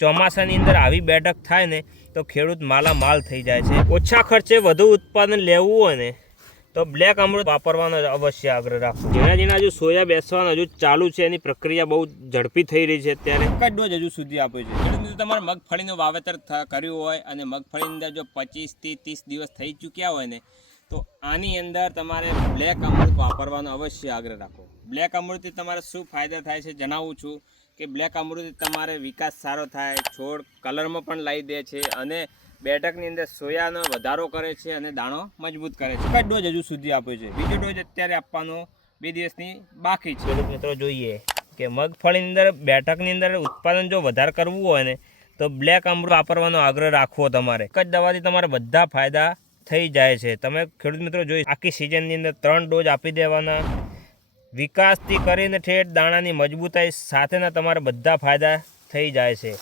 ચોમાસાની અંદર આવી બેઠક થાય ને, તો ખેડૂત માલામાલ થઈ જાય છે. ઓછા ખર્ચે વધુ ઉત્પાદન લેવું હોય ને, તો બ્લેક અમૃત વાપરવાનો અવશ્ય આગ્રહ રાખો. જેના જેના હજુ સોયા બેસવાનો હજુ ચાલુ છે, એની પ્રક્રિયા બહુ ઝડપી થઈ રહી છે અત્યારે. એક જ ડોઝ હજુ સુધી આપે છે. ખેડૂત તમારે મગફળીનું વાવેતર કર્યું હોય અને મગફળીની અંદર જો પચીસથી ત્રીસ દિવસ થઈ ચૂક્યા હોય ને, તો આની અંદર તમારે બ્લેક અમૃત વાપરવાનો અવશ્ય આગ્રહ રાખો. બ્લેક અમૃતથી તમારે શું ફાયદા થાય છે જણાવું છું. કે બ્લેક અમૃત તમારે વિકાસ સારો થાય, છોડ કલરમાં પણ લાવી દે છે અને બેઠકની અંદર સોયાનો વધારો કરે છે અને દાણો મજબૂત કરે છે. એક ડોઝ હજુ સુધી આપ્યો છે? બીજો ડોઝ અત્યારે આપવાનો બે દિવસની બાકી છે. મિત્રો, જોઈએ કે મગફળીની અંદર, બેઠકની અંદર ઉત્પાદન જો વધારે કરવું હોય ને, તો બ્લેક અમૃત વાપરવાનો આગ્રહ રાખવો તમારે. એક જ દવાથી તમારે બધા ફાયદા થઈ જાય છે. તમે ખેડૂત મિત્રો, જોઈ આખી સિઝનની અંદર ત્રણ ડોઝ આપી દેવાના. વિકાસથી કરીને ઠેઠ દાણાની મજબૂતાઈ સાથેના તમારા બધા ફાયદા થઈ જાય છે.